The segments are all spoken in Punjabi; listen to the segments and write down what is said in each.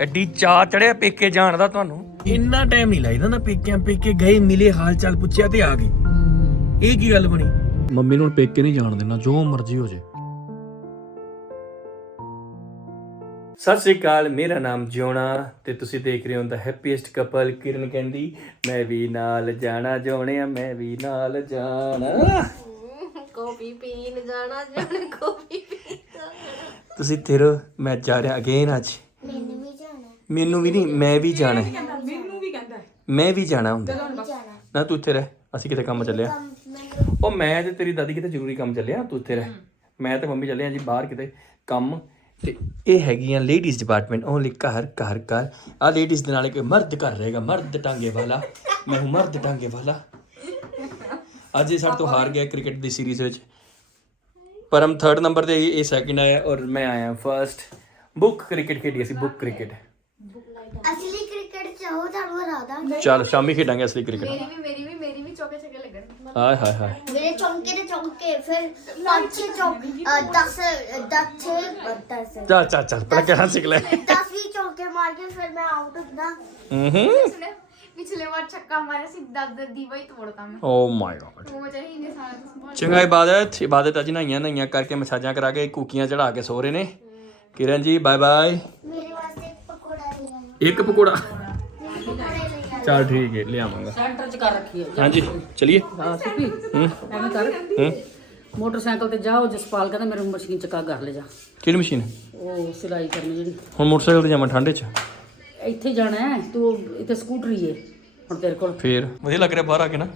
ਐਡੀ ਚਾਹ ਚੜਿਆ ਪੇਕੇ ਜਾਣ ਦਾ ਤੁਹਾਨੂੰ? ਇੰਨਾ ਟਾਈਮ ਨਹੀਂ ਲਾਈਦਾ ਨਾ ਪੇਕਿਆਂ ਪੇਕੇ ਗਏ ਮਿਲੇ ਹਾਲ ਚਾਲ ਪੁੱਛਿਆ ਤੇ ਆ ਗਏ। ਇਹ ਕੀ ਗੱਲ ਬਣੀ? ਮੰਮੀ ਨੂੰ ਹੁਣ ਪੇਕੇ ਨਹੀਂ ਜਾਣ ਦੇਣਾ ਜੋ ਮਰਜ਼ੀ ਹੋ ਜੇ। ਸਤਿ ਸ਼੍ਰੀ ਅਕਾਲ ਮੇਰਾ ਨਾਮ ਜਿਉਣਾ ਤੇ ਤੁਸੀਂ ਦੇਖ ਰਹੇ ਹੋ ਦਾ ਹੈਪੀਐਸਟ ਕਪਲ ਕਿਰਨ ਕਹਿੰਦੀ ਮੈਂ ਵੀ ਨਾਲ ਜਾਣਾ ਜੋਣਿਆ ਮੈਂ ਵੀ ਨਾਲ ਜਾਣਾ। ਕਾਫੀ ਪੀਣ ਜਾਣਾ ਜਾਣਾ ਕਾਫੀ ਪੀਣ ਜਾਣਾ। ਤੁਸੀਂ ਤੇਰੋ ਮੈਂ ਜਾ ਰਿਹਾ ਅਗੇਨ ਅੱਜ। ਮੈਨੂੰ ਵੀ ਮੈਨੂੰ ਵੀ ਨਹੀਂ ਮੈਂ ਵੀ ਜਾਣਾ ਹੈ। ਮੈਂ ਵੀ ਜਾਣਾ ਹੁੰਦਾ। ਨਾ ਤੂੰ ਇੱਥੇ ਰਹਿ। ਅਸੀਂ ਕਿਤੇ ਕੰਮ ਚੱਲਿਆ ਉਹ ਮੈਂ ਤੇ ਤੇਰੀ ਦਾਦੀ ਕਿਤੇ ਜ਼ਰੂਰੀ ਕੰਮ ਚੱਲਿਆ ਤੂੰ ਇੱਥੇ ਰਹਿ। ਮੈਂ ਤੇ ਮੰਮੀ ਚੱਲੇ ਆ ਜੀ ਬਾਹਰ ਕਿਤੇ ਕੰਮ। ਤੇ ਇਹ ਹੈਗੀਆਂ ਲੇਡੀਜ਼ ਡਿਪਾਰਟਮੈਂਟ ਓਨਲੀ ਘਰ ਘਰ ਘਰ। ਆ ਲੇਡੀਜ਼ ਦੇ ਨਾਲ ਇੱਕ ਮਰਦ ਘਰ ਰਹੇਗਾ ਮਰਦ ਟਾਂਗੇ ਵਾਲਾ। ਮੈਂ ਹੂੰ ਮਰਦ ਟਾਂਗੇ ਵਾਲਾ। ਅੱਜ ਇਹ ਸਾਡੇ ਤੋਂ ਹਾਰ ਗਿਆ ਕ੍ਰਿਕਟ ਦੀ ਸੀਰੀਜ਼ ਵਿੱਚ। ਪਰਮ ਥਰਡ ਨੰਬਰ ਤੇ ਇਹ ਸੈਕਿੰਡ ਆਇਆ ਔਰ ਮੈਂ ਆਇਆ ਫਰਸਟ ਬੁੱਕ ਕ੍ਰਿਕਟ ਖੇਡੀ ਅਸੀਂ ਬੁੱਕ ਕ੍ਰਿਕਟ ਅਸਲੀ ਕ੍ਰਿਕਟ ਚ ਹੋ ਤੁਹਾਨੂੰ ਹਰਾਦਾ ਚੱਲ ਸ਼ਾਮੀ ਖੇਡਾਂਗੇ ਅਸਲੀ ਕ੍ਰਿਕਟ। ਮੇਰੀ ਵੀ ਮੇਰੀ ਵੀ ਮੇਰੀ ਵੀ ਚੌਕੇ ਛੱਕੇ ਲੱਗਣ। ਹਾਏ ਹਾਏ ਹਾਏ। ਮੇਰੇ ਚੌਂਕੇ ਦੇ ਚੌਂਕੇ ਫਿਰ ਪੰਜ ਛੇ ਚੌਕ 10 10 10 ਚੱਲ ਚੱਲ ਚੱਲ ਪਹਿਲਾਂ ਕਹਿਣਾ ਸਿੱਖ ਲੈ। 10 ਵੀ ਚੌਕੇ ਮਾਰ ਕੇ ਫਿਰ ਮੈਂ ਆਊਟ ਹੁੰਦਾ। ਹੂੰ ਪਿਛਲੇ ਪਿਛਲੇ ਵਾਰ ਛੱਕਾ ਮਾਰਿਆ ਸੀ ਦਦ ਦੀਵਾ ਹੀ ਤੋੜਤਾ ਮੈਂ। ਓ ਮਾਈ ਗॉड ਉਹ ਚਾਹੀ ਨੇ ਸਾਰਾ ਕੁਝ ਸੰਭਾਲ ਚੰਗਾ ਇਬਾਦਤ ਇਬਾਦਤ ਅੱਜ ਨਹਾਈਆਂ ਨਹਾਈਆਂ ਕਰਕੇ ਮਸਾਜਾਂ ਕਰਾ ਕੇ ਕੂਕੀਆਂ ਚੜਾ ਕੇ ਸੋ ਰਹੇ ਨੇ। ਕਿਰਨ ਜੀ ਬਾਏ ਬਾਏ ਮੇਰੇ ਵਾਸਤੇ ਇੱਕ ਪਕੌੜਾ ਲੈ ਆਣਾ ਇੱਕ ਪਕੌੜਾ। ਚੱਲ ਠੀਕ ਹੈ ਲਿਆਵਾਂਗਾ। ਸੈਂਟਰ ਚ ਕਰ ਰੱਖੀ ਹੈ। ਹਾਂਜੀ ਚਲਿਏ। ਹਾਂ ਸੁਪੀ ਹੂੰ। ਐਵੇਂ ਕਰ। ਹੂੰ। ਮੋਟਰਸਾਈਕਲ ਤੇ ਜਾਓ ਜਸਪਾਲ ਕਹਿੰਦਾ ਮੇਰੇ ਮਸ਼ੀਨ ਚ ਕਾ ਕਰ ਲੈ ਜਾ। ਕਿਹੜੀ ਮਸ਼ੀਨ ਉਹ ਸਿਲਾਈ ਕਰਨੀ ਜਿਹੜੀ। ਹੁਣ ਮੋਟਰਸਾਈਕਲ ਤੇ ਜਾਵਾਂ ਠੰਡੇ 'ਚ? ਇੱਥੇ ਜਾਣਾ ਹੈ ਤੂੰ ਇੱਥੇ ਸਕੂਟਰੀ ਹੈ ਹੁਣ ਤੇਰੇ ਕੋਲ। ਫੇਰ। ਵਧੀਆ ਲੱਗ ਰਿਹਾ ਬਾਹਰ ਆ ਕੇ ਨਾ।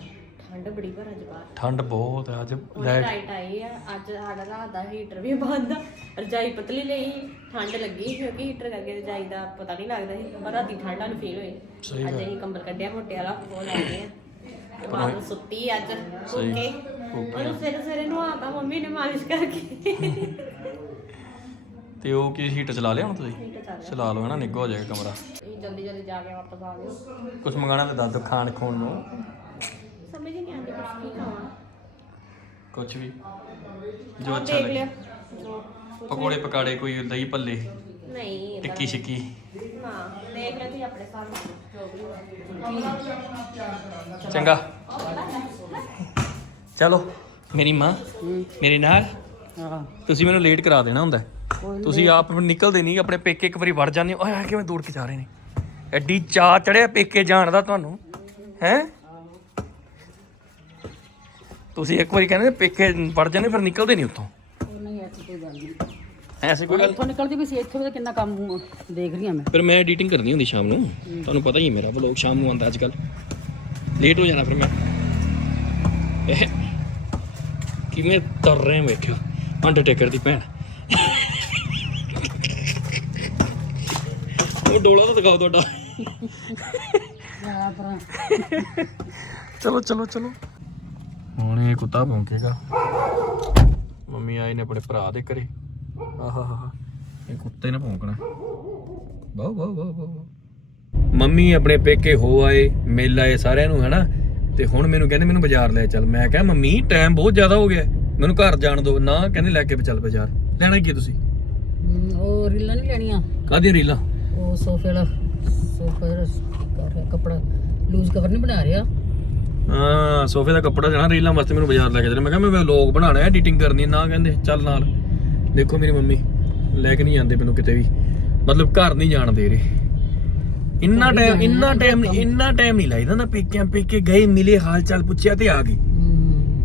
ਠੰਡ ਬੜੀ ਪਰ ਅੱਜ ਬਾਹਰ। ਠੰਡ ਬਹੁਤ ਹੈ ਅੱਜ ਲਾਈਟ ਲਾਈਟ ਆਈ ਆ ਅੱਜ ਸਾਡਾ ਰਾਤ ਦਾ ਹੀਟਰ ਵੀ ਬੰਦ ਆ। ਰਜਾਈ ਪਤਲੀ ਲਈ ਠੰਡ ਲੱਗੀ ਕਿਉਂਕਿ ਹੀਟਰ ਕਰਕੇ ਰਜਾਈ ਦਾ ਪਤਾ ਨਹੀਂ ਲੱਗਦਾ ਸੀ ਪਰ ਰਾਤੀ ਠੰਡ ਨੂੰ ਫੀਲ ਹੋਈ। ਸਹੀ ਅੱਜ ਅਸੀਂ ਕੰਬਲ ਕੱਢਿਆ ਮੋਟੇ ਵਾਲਾ ਉਹ ਲੈ ਗਏ ਆ। ਬਾਹਰ ਸੁੱਤੀ ਅੱਜ ਓਕੇ ਉਹਨੂੰ ਸਵੇਰੇ ਸਵੇਰੇ ਨਵਾਤਾ ਮੰਮੀ ਨੇ ਮਾਲਿਸ਼ ਕਰਕੇ। ਤੇ ਉਹ ਕੀ ਹੀਟਰ ਚਲਾ ਲਿਆ ਹੁਣ ਤੁਸੀਂ? ਚਲਾ ਲਓ ਹਨਾ ਨਿੱਘਾ ਹੋ ਜਾਏਗਾ ਕਮਰਾ। ਅਸੀਂ ਜਲਦੀ ਜਲਦੀ ਜਾ ਕੇ ਵਾਪਸ ਆ ਗਏ ਕੁਝ ਮੰਗਾਣਾ ਤੇ ਦੱਸ ਦਿਓ ਖਾਣ ਖੋਣ ਨੂੰ ਸਮਝ ਹੀ ਨਹੀਂ ਆਉਂਦੀ ਕੁਛ ਕੀ ਖਾਵਾਂ ਕੁਝ ਵੀ। ਜੋ ਅੱਛਾ ਦੇਖ ਲੱਗੇ। ਲਿਆ। ਜੋ ਪਕੌੜੇ ਪਕਾੜੇ ਕੋਈ ਦਹੀਂ ਭੱਲੇ। ਨਹੀਂ ਟਿੱਕੀ ਛਿੱਕੀ। ਦੇਖ ਤੁਸੀਂ ਆਪਣੇ ਜੋ ਵੀ। ਚੰਗਾ। ਚਲੋ ਮੇਰੀ ਮਾਂ ਮੇਰੇ ਨਾਲ। ਹਾਂ। ਤੁਸੀਂ ਮੈਨੂੰ ਲੇਟ ਕਰਾ ਦੇਣਾ ਹੁੰਦਾ। ਹੈ। ਤੁਸੀਂ ਆਪ ਨਿਕਲਦੇ ਨਹੀਂ ਆਪਣੇ ਪੇਕੇ ਇੱਕ ਵਾਰੀ ਵੜ ਜਾਂਦੇ ਹੋ। ਆਹ ਕਿਵੇਂ ਦੌੜ ਕੇ ਜਾ ਰਹੇ ਨੇ। ਐਡੀ ਚਾਹ ਚੜਿਆ ਪੇਕੇ ਜਾਣ ਦਾ ਤੁਹਾਨੂੰ। ਹੈ? ਤੁਸੀਂ ਇੱਕ ਵਾਰੀ ਕਹਿੰਦੇ ਪੇਕੇ ਵੜ ਜਾਂਦੇ ਫਿਰ ਨਿਕਲਦੇ ਨਹੀਂ ਉੱਥੋਂ। ਨਹੀਂ ਐਸੀ ਕੋਈ ਗੱਲ ਨਹੀਂ। ਐਸੀ ਕੋਈ ਗੱਲ ਇੱਥੋਂ ਨਿਕਲਦੀ ਵੀ ਸੀ ਇੱਥੋਂ ਵੀ ਕਿੰਨਾ ਕੰਮ ਦੇਖ ਰਹੀ ਹਾਂ ਮੈਂ। ਫਿਰ ਮੈਂ ਐਡੀਟਿੰਗ ਕਰਨੀ ਹੁੰਦੀ ਸ਼ਾਮ ਨੂੰ। ਤੁਹਾਨੂੰ ਪਤਾ ਹੀ ਮੇਰਾ ਵਲੋਗ ਸ਼ਾਮ ਨੂੰ ਆਉਂਦਾ ਅੱਜ ਕੱਲ ਲੇਟ ਹੋ ਜਾਣਾ ਫਿਰ ਮੈਂ। ਇਹ ਕਿਵੇਂ ਤਰ ਰਹੇ ਵੇਖਿਓ। ਅੰਡਰਟੇਕਰ ਦੀ ਭੈਣ। ਉਹ ਡੋਲਾ ਤਾਂ ਦਿਖਾਓ ਤੁਹਾਡਾ। ਚਲੋ ਚਲੋ ਚਲੋ। ਹੁਣ ਇਹ ਕੁੱਤਾ ਭੌਂਕੇਗਾ। ਮੰਮੀ ਆਏ ਨੇ ਆਪਣੇ ਭਰਾ ਦੇ ਘਰੇ। ਆਹਾਹਾ ਇਹ ਕੁੱਤੇ ਨੇ ਭੌਂਕਣਾ। ਵਾਹ ਵਾਹ ਵਾਹ ਵਾਹ ਮੰਮੀ ਆਪਣੇ ਪੇਕੇ ਹੋ ਆਏ ਮਿਲ ਆਏ ਸਾਰਿਆਂ ਨੂੰ ਹਨਾ? ਤੇ ਹੁਣ ਮੈਨੂੰ ਕਹਿੰਦੇ ਮੈਨੂੰ ਬਾਜ਼ਾਰ ਲੈ ਚੱਲ। ਮੈਂ ਕਿਹਾ ਮੰਮੀ ਟਾਈਮ ਬਹੁਤ ਜ਼ਿਆਦਾ ਹੋ ਗਿਆ। ਮੈਨੂੰ ਘਰ ਜਾਣ ਦਿਓ ਨਾ ਕਹਿੰਦੇ ਲੈ ਕੇ ਚੱਲ ਬਾਜ਼ਾਰ। ਲੈਣਾ ਕੀ ਤੁਸੀਂ? ਉਹ ਰੀਲਾਂ ਨਹੀਂ ਲੈਣੀਆਂ? ਕਾਹਦੀਆਂ ਰੀਲਾਂ? ਉਹ ਸੋਫੇ ਵਾਲਾ ਸੋਫਾ ਰਿਹਾ? ਕੱਪੜਾ ਲੂਜ਼ ਕਵਰ ਨਹੀਂ ਬਣਾ ਰਿਹਾ? ਹਾਂ ਸੋਫੇ ਦਾ ਕੱਪੜਾ ਜਾਣਾ ਰੀਲਾਂ ਵਾਸਤੇ ਮੈਨੂੰ ਬਾਜ਼ਾਰ ਲੈ ਕੇ ਚੱਲੇ। ਮੈਂ ਕਿਹਾ ਮੈਂ ਵਲੌਗ ਬਣਾਉਣਾ ਹੈ ਐਡੀਟਿੰਗ ਕਰਨੀ ਨਾ ਕਹਿੰਦੇ ਚੱਲ ਨਾਲ। ਦੇਖੋ ਮੇਰੀ ਮੰਮੀ ਲੈ ਕੇ ਨਹੀਂ ਜਾਂਦੇ ਮੈਨੂੰ ਕਿਤੇ ਵੀ। ਮਤਲਬ ਘਰ ਨਹੀਂ ਜਾਣ ਦੇ ਰਹੇ। ਇੰਨਾ ਟਾਈਮ ਇੰਨਾ ਟਾਈਮ ਇੰਨਾ ਟਾਈਮ ਨਹੀਂ ਲਾਈਦਾ ਨਾ ਪੇਕਿਆਂ ਪੇਕੇ ਗਏ ਮਿਲੇ ਹਾਲ ਚਾਲ ਪੁੱਛਿਆ ਤੇ ਆ ਗਏ।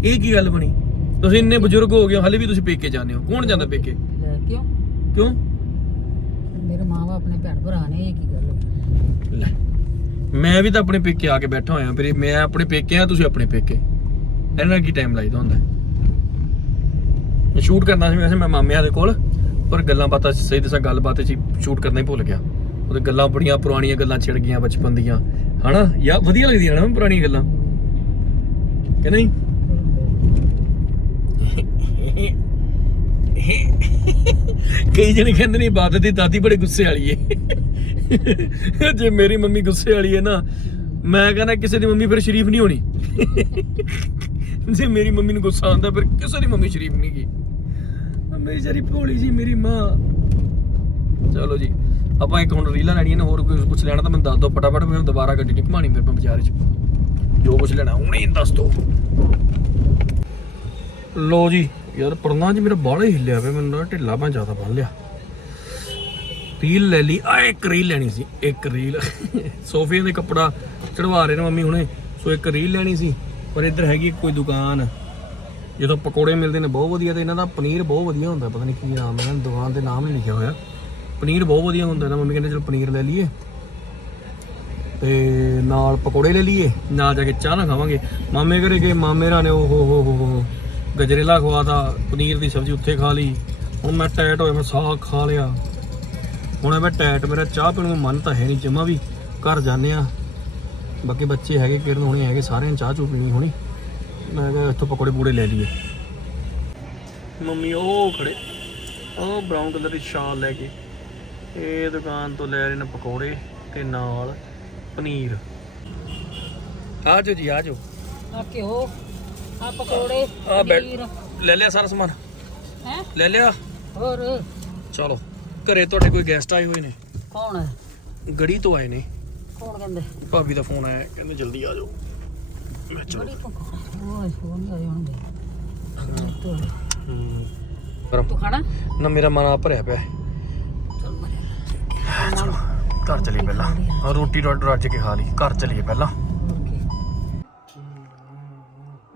ਇਹ ਕੀ ਗੱਲ ਬਣੀ? ਤੁਸੀਂ ਇੰਨੇ ਬਜ਼ੁਰਗ ਹੋ ਗਏ ਹੋ, ਹਲੇ ਵੀ ਤੁਸੀਂ ਪੇਕੇ ਜਾਂਦੇ ਹੋ। ਕੌਣ ਜਾਂਦਾ ਪੇਕੇ? ਕਿਉਂ? ਕਿਉਂ? ਮੇਰੇ ਮਾਵਾ ਆਪਣੇ ਭੈਣ ਭਰਾ ਨੇ ਮੈਂ ਵੀ ਤਾਂ ਆਪਣੇ ਪੇਕੇ ਆ ਕੇ ਬੈਠਾ ਹੋਇਆ, ਫਿਰ ਮੈਂ ਆਪਣੇ ਪੇਕੇ ਆ, ਤੁਸੀਂ ਆਪਣੇ ਪੇਕੇ। ਇਹਨਾਂ ਕੀ ਟਾਈਮ ਲਾਈਦਾ ਹੁੰਦਾ? ਮੈਂ ਸ਼ੂਟ ਕਰਨਾ ਸੀ, ਵੈਸੇ ਮੈਂ ਮਾਮਿਆਂ ਦੇ ਕੋਲ, ਪਰ ਗੱਲਾਂ ਬਾਤਾਂ ਸਹੀ ਦੱਸਾਂ, ਗੱਲਬਾਤ 'ਚ ਸ਼ੂਟ ਕਰਨਾ ਹੀ ਭੁੱਲ ਗਿਆ। ਉਹਦੇ ਗੱਲਾਂ ਬੜੀਆਂ ਪੁਰਾਣੀਆਂ ਗੱਲਾਂ ਛਿੜ ਗਈਆਂ ਬਚਪਨ ਦੀਆਂ। ਹਨਾ? ਯਾ ਵਧੀਆ ਲੱਗਦੀਆਂ ਨਾ ਪੁਰਾਣੀਆਂ ਗੱਲਾਂ। ਕਿ ਨਹੀਂ? ਕਈ ਜਣੇ ਕਹਿੰਦੇ ਨੇ ਇਬਾਦਤ ਦੀ ਦਾਦੀ ਬੜੇ ਗੁੱਸੇ ਵਾਲੀ ਏ। ਜੇ ਮੇਰੀ ਮੰਮੀ ਗੁੱਸੇ ਵਾਲੀ ਏ ਨਾ, ਮੈਂ ਕਹਿੰਦਾ, ਕਿਸੇ ਦੀ ਮੰਮੀ ਫਿਰ ਸ਼ਰੀਫ ਨਹੀਂ ਹੋਣੀ। ਜੇ ਮੇਰੀ ਮੰਮੀ ਨੂੰ ਗੁੱਸਾ ਆਉਂਦਾ, ਫਿਰ ਕਿਸੇ ਦੀ ਮੰਮੀ ਸ਼ਰੀਫ ਨਹੀਂ ਗੀ। ਮੇਰੀ ਜਰੀ ਭੋਲੀ ਜੀ, ਮੇਰੀ ਮਾਂ। ਚਲੋ ਜੀ, ਆਪਾਂ ਇੱਕ ਹੁਣ ਰੀਲਾਂ ਲੈਣੀਆਂ ਨੇ, ਹੋਰ ਕੋਈ ਕੁਝ ਲੈਣਾ ਤਾਂ ਮੈਨੂੰ ਦੱਸ ਦਿਓ ਫਟਾਫਟ, ਮੈਂ ਦੁਬਾਰਾ ਗੱਡੀ ਨਹੀਂ ਘੁਮਾਣੀ ਫਿਰ ਮੈਂ ਬਾਜ਼ਾਰ 'ਚ। ਜੋ ਕੁਝ ਲੈਣਾ, ਹੁਣੇ ਦੱਸ ਦਿਓ। ਲੋ ਜੀ ਯਾਰ ਪਰਨਾ ਜੀ ਮੇਰਾ ਬਾਹਲਾ ਹੀ ਹਿੱਲਿਆ ਪਿਆ, ਮੈਨੂੰ ਨਾ ਢਿੱਲਾ ਮੈਂ ਜ਼ਿਆਦਾ ਬੰਨ ਲਿਆ। ਰੀਲ ਲੈ ਲਈ ਆ ਇੱਕ ਰੀਲ ਲੈਣੀ ਸੀ, ਇੱਕ ਰੀਲ। ਸੋਫੇ ਦੇ ਕੱਪੜਾ ਚੜਵਾ ਰਹੇ ਨੇ ਮੰਮੀ ਹੁਣੇ, ਸੋ ਇੱਕ ਰੀਲ ਲੈਣੀ ਸੀ, ਪਰ ਇੱਧਰ ਹੈਗੀ ਕੋਈ ਦੁਕਾਨ। ਜਦੋਂ ਪਕੌੜੇ ਮਿਲਦੇ ਨੇ, ਬਹੁਤ ਵਧੀਆ, ਤੇ ਇਹਨਾਂ ਦਾ ਪਨੀਰ ਬਹੁਤ ਵਧੀਆ ਹੁੰਦਾ, ਪਤਾ ਨਹੀਂ ਕੀ ਨਾਮ ਹੈ ਦੁਕਾਨ ਦੇ ਨਾਮ ਨਹੀਂ ਲਿਖਿਆ ਹੋਇਆ। ਪਨੀਰ ਬਹੁਤ ਵਧੀਆ ਹੁੰਦਾ ਨਾ ਮੰਮੀ ਕਹਿੰਦੇ ਚਲੋ ਪਨੀਰ ਲੈ ਲਈਏ। ਤੇ ਨਾਲ ਪਕੌੜੇ ਲੈ ਲਈਏ, ਨਾਲ ਜਾ ਕੇ ਚਾਹ ਨਾ ਖਾਵਾਂਗੇ। ਮਾਮੇ ਘਰੇ ਗਏ, ਮਾਮੇ ਰਾਂ ਨੇ ਉਹ ਹੋ ਹੋ ਹੋ ਹੋ। ਗਜਰੇਲਾ ਖਵਾਤਾ, ਪਨੀਰ ਦੀ ਸਬਜ਼ੀ ਉੱਥੇ ਖਾ ਲਈ। ਹੁਣ ਮੈਂ ਟਾਇਟ ਹੋਇਆ, ਮੈਂ ਸਾਗ ਖਾ ਲਿਆ। ਹੁਣ ਮੈਂ ਟਾਇਟ ਮੇਰਾ ਚਾਹ ਪੀਣ ਨੂੰ ਮਨ ਤਾਂ ਹੈ ਨਹੀਂ, ਜਮਾ ਵੀ। ਘਰ ਜਾਂਦੇ ਆ ਬਾਕੀ ਬੱਚੇ ਹੈਗੇ, ਕਿਰਨ ਹੋਣੇ ਹੈਗੇ, ਸਾਰਿਆਂ ਨੇ ਚਾਹ ਚੂ ਪੀਣੀ ਹੋਣੀ। ਮੈਂ ਕਿਹਾ ਇੱਥੋਂ ਪਕੌੜੇ ਪੂੜੇ ਲੈ ਲਈਏ। ਮੰਮੀ, ਉਹ ਖੜੇ। ਉਹ ਬ੍ਰਾਊਨ ਕਲਰ ਦੀ ਸ਼ਾਲ ਲੈ ਕੇ। ਇਹ ਦੁਕਾਨ ਤੋਂ ਲੈ ਰਹੇ ਨੇ ਪਕੌੜੇ ਤੇ ਨਾਲ ਪਨੀਰ। ਆ ਜਾਓ ਜੀ, ਆ ਜਾਓ। ਆ ਘਿਓ। ਆ ਪਕੌੜੇ ਆ ਬੈਠ ਪਨੀਰ। ਲੈ ਲਿਆ ਸਾਰਾ ਸਮਾਨ। ਹੈ? ਲੈ ਲਿਆ। ਹੋਰ? ਚਲੋ ਘਰੇ ਤੁਹਾਡੇ ਕੋਈ ਗੈਸਟ ਆਏ ਹੋਏ ਨੇ? ਕੌਣ ਹੈ? ਗੜੀ ਤੋਂ ਆਏ ਨੇ। ਕੌਣ ਕਹਿੰਦੇ? ਭਾਬੀ ਦਾ ਫੋਨ ਆਇਆ ਕਹਿੰਦੇ ਜਲਦੀ ਆ ਜਾਓ। ਮੈਂ ਚਲੋ। ਬੜੀ ਪਕੌੜਾ ਓਏ ਫੋਨ ਆਏ ਹੋਣਗੇ। ਤੂੰ ਹੂੰ। ਪਰ ਤੂੰ ਖਾਣਾ? ਨਾ ਮੇਰਾ ਮਨ ਆ ਭਰਿਆ ਪਿਆ ਹੈ। ਚੱਲ ਚਲੋ ਘਰ ਚਲੀਏ ਪਹਿਲਾਂ। ਆਹ ਰੋਟੀ ਰੱਜ ਕੇ ਖਾ ਲਈ। ਘਰ ਚਲੀਏ ਪਹਿਲਾਂ।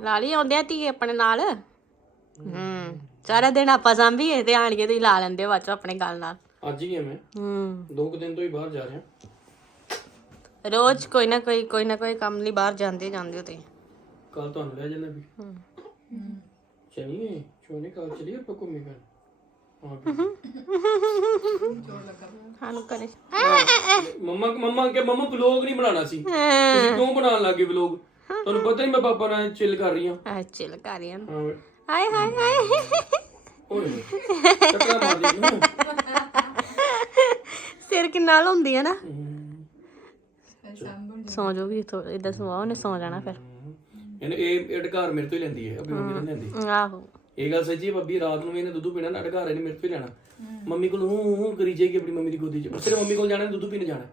ਲਾ ਲਈ ਆਉਂਦੇ ਆ ਧੀ ਆਪਣੇ ਨਾਲ। ਹੂੰ। ਸਾਰਾ ਦਿਨ ਆਪਾਂ ਸਾਂਭੀਏ ਤੇ ਆਣ ਕੇ ਤੁਸੀਂ ਲਾ ਲੈਂਦੇ ਹੋ ਬਾਅਦ ਚੋਂ ਆਪਣੇ ਗੱਲ ਨਾਲ। ਅੱਜ ਹੀ ਆ ਮੈਂ। ਹੂੰ। ਦੋ ਕੁ ਦਿਨ ਤੋਂ ਹੀ ਬਾਹਰ ਜਾ ਰਿਹਾ। ਰੋਜ਼ ਕੋਈ ਨਾ ਕੋਈ ਕੋਈ ਨਾ ਕੋਈ ਕੰਮ ਲਈ ਬਾਹਰ ਜਾਂਦੇ ਜਾਂਦੇ ਹੋ ਤੁਸੀਂ। ਕੱਲ ਤੁਹਾਨੂੰ ਲੈ ਜਾਣਾ ਵੀ। ਚਲੀਏ ਚੋਨੇ ਕੱਲ ਚਲੀਏ ਆਪਾਂ ਘੁੰਮੇ ਕਰ ਹਾਂ। ਸਾਨੂੰ ਕਰੇ ਮੰਮਾ ਮੰਮਾ ਕਿ ਮੰਮਾ ਵਲੌਗ ਨਹੀਂ ਬਣਾਉਣਾ ਸੀ। ਤੁਸੀਂ ਕਿਉਂ ਬਣਾਉਣ ਲੱਗੇ ਵਲੌਗ ਤੁਹਾਨੂੰ ਪਤਾ ਹੀ ਮੈਂ ਪਾਪਾ ਨਾਲ ਚਿੱਲ ਕਰ ਰਹੀ ਹਾਂ। ਆ ਚਿਲ ਕਰੀਆਂ ਹਾਂ। ਹਾਏ ਹਾਏ ਹਾਏ। ਓਏ ਟੱਕਰਾ ਮਾਰ ਦੀ। ਸਿਰ ਕਿੰਨਾ ਹੁੰਦੀ ਹੈ ਨਾ। ਸੌ ਜੋ ਵੀ ਇਦਾਂ ਸਵਾਓ ਉਹਨੇ ਸੌ ਜਾਣਾ ਫਿਰ। ਇਹਨੇ ਇਹ ਅਧਿਕਾਰ ਮੇਰੇ ਤੋਂ ਹੀ ਲੈਂਦੀ ਹੈ ਅਭੀ ਮੰਮੀ ਨਹੀਂ ਲੈਂਦੀ। ਆਹੋ। ਇਹ ਗੱਲ ਸੱਚੀ ਹੈ ਬੱਬੀ ਰਾਤ ਨੂੰ ਵੀ ਇਹਨੇ ਦੁੱਧ ਪੀਣਾ ਨਾ ਅਧਿਕਾਰ ਇਹਨੇ ਮੇਰੇ ਤੋਂ ਹੀ ਲੈਣਾ। ਮੰਮੀ ਕੋਲ ਹੂੰ ਹੂੰ ਕਰੀ ਜਾਏਗੀ ਆਪਣੀ ਮੰਮੀ ਦੀ ਗੋਦੀ 'ਚ। ਸਿਰ ਮੰਮੀ ਕੋਲ ਜਾਣਾ ਦੁੱਧ ਪੀਣ ਜਾਣਾ।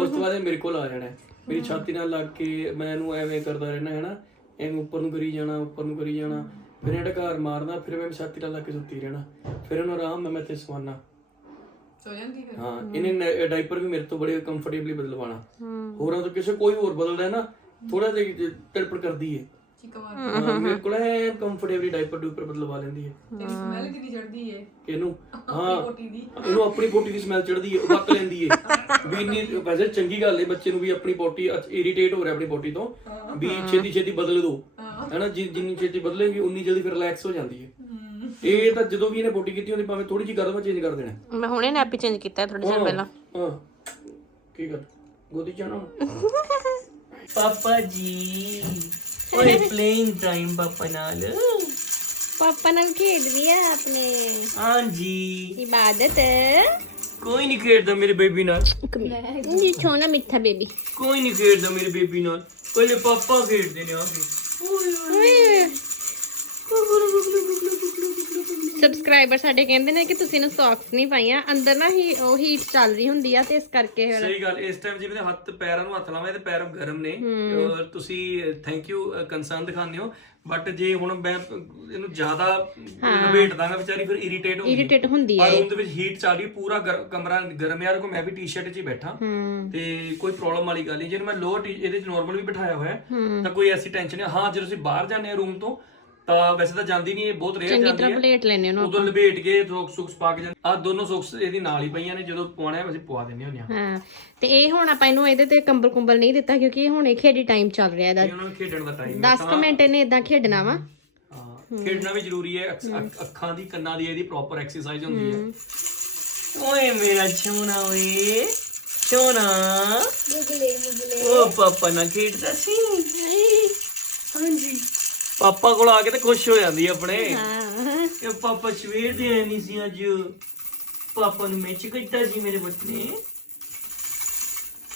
ਉਸ ਤੋਂ ਬਾਅਦ ਇਹ ਮੇਰੇ ਕੋਲ ਆ ਜਾਣਾ। ਮੇਰੀ ਛਾਤੀ ਨਾਲ ਲੱਗ ਕੇ ਮੈਂ ਇਹਨੂੰ ਐਵੇਂ ਕਰਦਾ ਰਹਿਣਾ ਹੈ ਨਾ ਇਹਨੂੰ ਉੱਪਰ ਨੂੰ ਕਰੀ ਜਾਣਾ ਉੱਪਰ ਨੂੰ ਕਰੀ ਜਾਣਾ। ਫਿਰ ਇਹ ਅਧਿਕਾਰ ਮਾਰਨਾ ਫਿਰ ਮੈਂ ਛਾਤੀ ਨਾਲ ਲੱਗ ਕੇ ਸੁੱਤੀ ਰਹਿਣਾ। ਫਿਰ ਇਹਨੂੰ ਆਰਾਮ ਨਾਲ ਮੈਂ ਤੇ ਸਵਾਨਾ। ਸੋ ਜਾਂਦੀ ਫਿਰ? ਹਾਂ ਇਹਨੇ ਡਾਈਪਰ ਵੀ ਮੇਰੇ ਤੋਂ ਬੜੇ ਕੰਫਰਟੇਬਲੀ ਬਦਲਵਾਣਾ ਹੋਰਾਂ ਤੋਂ ਕਿਸੇ ਕੋਈ ਹੋਰ ਬਦਲਦਾ ਹੈ ਨਾ। ਥੋੜਾ ਜਿਹਾ ਤੜਪੜ ਕਰਦੀ ਹੈ। ਚੀਕਾ ਮਾਰ ਹਾਂ, ਮੇਰੇ ਕੋਲ ਹੈ ਕੰਫਰਟੇਬਲੀ ਡਾਈਪਰ ਡੂਪਰ ਬਦਲਵਾ ਲੈਂਦੀ ਹੈ। ਤੇਰੀ ਸਮੈਲ ਕਿੰਨੀ ਚੜਦੀ ਏ? ਇਹਨੂੰ ਹਾਂ। ਕੋਟੀ ਦੀ। ਇਹਨੂੰ ਆਪਣੀ ਪੋਟੀ ਦੀ ਸਮੈਲ ਚੜਦੀ ਹੈ ਉਹ ਵਕ ਲੈਂਦੀ ਹੈ। ਵੀ ਇੰਨੀ ਵੈਸੇ ਚੰਗੀ ਗੱਲ ਹੈ ਬੱਚੇ ਨੂੰ ਵੀ ਆਪਣੀ ਪੋਟੀ ਇਰੀਟੇਟ ਹੋ ਰਿਹਾ ਆਪਣੀ ਪੋਟੀ ਤੋਂ ਵੀ ਛੇਤੀ ਛੇਤੀ ਬਦਲ ਦੋ। ਹੈਨਾ ਜਿ- ਜਿੰਨੀ ਛੇਤੀ ਬਦਲੇਗੀ ਉਨੀ ਜਲਦੀ ਫਿਰ ਰਿਲੈਕਸ ਹੋ ਜਾਂਦੀ ਹੈ। ਇਹ ਤਾਂ ਜਦੋਂ ਵੀ ਇਹਨੇ ਪੋਟੀ ਕੀਤੀ ਹੁੰਦੀ ਭਾਵੇਂ ਥੋੜੀ ਜਿਹੀ ਗਰਮ ਚੇਂਜ ਕਰ ਦੇਣਾ। ਮੈਂ ਹੁਣੇ ਨੈਪੀ ਚੇਂਜ ਕੀਤਾ ਥੋੜੇ ਦਿਨ ਪਹਿਲਾਂ। ਹਾਂ। ਕੀ ਗੱਲ? ਗੋਦੀ ਚਾਣਾ ਪਾਪਾ ਜੀ। ਓਏ ਪਲੇਇੰਗ ਟਾਈਮ ਪਾਪਾ ਨਾਲ ਪਾਪਾ ਨਾਲ ਖੇਡਦੀ ਆ ਆਪਣੇ ਹਾਂਜੀ ਇਬਾਦਤ ਕੋਈ ਨਹੀਂ ਖੇਡਦਾ ਮੇਰੇ ਬੇਬੀ ਨਾਲ ਜੀ ਛੋਨਾ ਮਿੱਠਾ ਬੇਬੀ ਕੋਈ ਨਹੀਂ ਖੇਡਦਾ ਮੇਰੇ ਬੇਬੀ ਨਾਲ ਪਹਿਲੇ ਪਾਪਾ ਖੇਡਦੇ ਨੇ ਆ ਕੇ ਸਬਸਕ੍ਰਾਈਬਰ ਸਾਡੇ ਕਹਿੰਦੇ ਨੇ ਕਿ ਤੁਸੀਂ ਇਹਨੂੰ ਸੌਕਸ ਨਹੀਂ ਪਾਈਆਂ। ਅੰਦਰ ਨਾ ਹੀ ਉਹ ਹੀਟ ਚੱਲ ਰਹੀ ਹੁੰਦੀ ਆ ਤੇ ਇਸ ਕਰਕੇ ਫਿਰ ਸਹੀ ਗੱਲ ਇਸ ਟਾਈਮ ਜਿਵੇਂ ਹੱਥ ਪੈਰਾਂ ਨੂੰ ਹੱਥ ਲਾਵਾਂ ਤੇ ਪੈਰ ਗਰਮ ਨੇ। ਔਰ ਤੁਸੀਂ ਥੈਂਕ ਯੂ ਕੰਸਰਨ ਦਿਖਾਉਂਦੇ ਹੋ। ਬਟ ਜੇ ਹੁਣ ਮੈਂ ਇਹਨੂੰ ਜ਼ਿਆਦਾ ਲਪੇਟ ਦਾਂਗਾ ਵਿਚਾਰੀ ਫਿਰ ਇਰੀਟੇਟ ਹੁੰਦੀ ਇਰੀਟੇਟ ਹੁੰਦੀ ਹੈ ਰੂਮ ਦੇ ਵਿੱਚ ਹੀਟ ਚੱਲ ਰਹੀ ਪੂਰਾ ਕਮਰਾ ਗਰਮ ਯਾਰ ਕੋ ਮੈਂ ਵੀ ਟੀ-ਸ਼ਰਟ 'ਚ ਹੀ ਬੈਠਾ। ਤੇ ਕੋਈ ਪ੍ਰੋਬਲਮ ਵਾਲੀ ਗੱਲ ਨਹੀਂ। ਜੇ ਮੈਂ ਲੋਅਰ ਇਹਦੇ 'ਚ ਨਾਰਮਲ ਵੀ ਬਿਠਾਇਆ ਹੋਇਆ ਤਾਂ ਕੋਈ ਐਸੀ ਟੈਨਸ਼ਨ ਨਹੀਂ। ਹਾਂ ਜਦੋਂ ਅਸੀਂ ਬਾਹਰ ਜਾਂਦੇ ਆ ਰੂਮ ਤੋਂ ਤਾਂ ਵੈਸੇ ਤਾਂ ਜਾਂਦੀ ਨਹੀਂ ਇਹ ਬਹੁਤ ਰੇਅਰ ਚੰਗੀ ਜਾਂਦੀ ਤਰ੍ਹਾਂ ਹੈ। ਪਲੇਟ ਲੈਣੇ ਉਹਨੂੰ ਉਦੋਂ ਲਪੇਟ ਕੇ ਸੋਕਸ ਸੁਕਸ ਪਾ ਕੇ ਜਾਂਦੇ। ਆ ਦੋਨੋਂ ਸੋਕਸ ਇਹਦੀ ਨਾਲ ਹੀ ਪਈਆਂ ਨੇ ਜਦੋਂ ਪਵਾਉਣਾ ਹੈ ਅਸੀਂ ਪਵਾ ਦਿੰਦੇ ਹੁੰਦੇ ਆ। ਹਾਂ ਤੇ ਇਹ ਹੁਣ ਆਪਾਂ ਇਹਨੂੰ ਇਹਦੇ ਤੇ ਕੰਬਲ ਕੁੰਬਲ ਨਹੀਂ ਦਿੱਤਾ ਕਿਉਂਕਿ ਇਹ ਹੁਣ ਇਹ ਖੇਡੀ ਟਾਈਮ ਚੱਲ ਰਿਹਾ ਇਹਦਾ। ਇਹ ਉਹਨਾਂ ਨੂੰ ਖੇਡਣ ਦਾ ਟਾਈਮ 10 ਕੁ ਮਿੰਟ ਇਹਨੇ ਇਦਾਂ ਖੇਡਣਾ ਵਾ। ਹਾਂ ਖੇਡਣਾ ਵੀ ਜ਼ਰੂਰੀ ਹੈ ਅੱਖ- ਅੱਖ- ਅੱਖਾਂ ਦੀ ਕੰਨਾਂ ਦੀ ਇਹਦੀ ਪ੍ਰੋਪਰ ਐਕਸਰਸਾਈਜ਼ ਹੁੰਦੀ ਹੈ। ਓਏ ਮੇਰਾ ਛੋਨਾ ਓਏ ਛੋਨਾ ਮੁਗਲੇ ਮੁਗਲੇ। ਉਹ ਪਾਪਾ ਨਾਲ ਖੇਡਦਾ ਸੀ। ਹਾਂਜੀ। ਪਾਪਾ ਕੋਲ ਆ ਕੇ ਤੇ ਖੁਸ਼ ਹੋ ਜਾਂਦੀ ਆਪਣੇ। ਹਾਂ। ਕਿ ਪਾਪਾ ਸਵੇਰ ਦੇ ਆਏ ਨਹੀਂ ਸੀ ਅੱਜ। ਪਾਪਾ ਨੂੰ ਮੈਚ ਕੀਤਾ ਜੀ ਮੇਰੇ ਬੱਚੇ। ਨੇ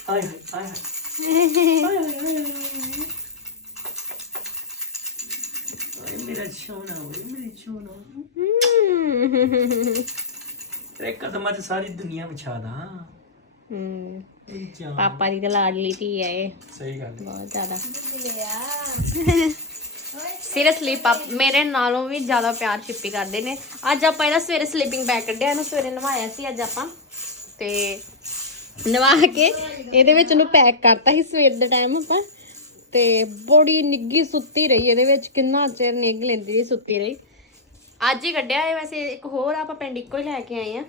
ਆਏ ਹਾਏ ਆਏ ਹਾਏ। ਆਏ ਹਾਏ, ਆਏ ਹਾਏ। ਆਏ ਮੇਰਾ ਛੋਨਾ ਓਏ ਮੇਰਾ ਛੋਨਾ ਤੇਰੇ ਕਦਮਾਂ 'ਚ ਸਾਰੀ ਦੁਨੀਆ ਵਿਛਾ ਦਾਂ। ਹੂੰ। ਪਾਪਾ ਦੀ ਤਾਂ ਲਾਡਲੀ ਧੀ ਹੈ ਇਹ। ਸਹੀ ਗੱਲ ਬਹੁਤ ਜ਼ਿਆਦਾ। ਸੀਰੀਅਸਲੀ ਪਾਪ ਮੇਰੇ ਨਾਲੋਂ ਵੀ ਜ਼ਿਆਦਾ ਪਿਆਰ ਛਿੱਪੀ ਕਰਦੇ ਨੇ। ਅੱਜ ਆਪਾਂ ਇਹਦਾ ਸਵੇਰੇ ਸਲੀਪਿੰਗ ਬੈਗ ਕੱਢਿਆ, ਇਹਨੂੰ ਸਵੇਰੇ ਨਵਾਇਆ ਸੀ ਅੱਜ ਆਪਾਂ। ਤੇ ਨਵਾ ਕੇ ਇਹਦੇ ਵਿੱਚ ਉਹਨੂੰ ਪੈਕ ਕਰਤਾ ਸੀ ਸਵੇਰ ਦੇ ਟਾਈਮ ਆਪਾਂ। ਤੇ ਬੜੀ ਨਿੱਗੀ ਸੁੱਤੀ ਰਹੀ, ਇਹਦੇ ਵਿੱਚ ਕਿੰਨਾ ਚਿਰ ਨਿੱਗ ਲੈਂਦੀ ਰਹੀ, ਸੁੱਤੀ ਰਹੀ। ਅੱਜ ਹੀ ਕੱਢਿਆ ਇਹ ਵੈਸੇ ਇੱਕ ਹੋਰ ਆਪਾਂ ਪਿੰਡ ਇੱਕੋ ਹੀ ਲੈ ਕੇ ਆਏ ਆ।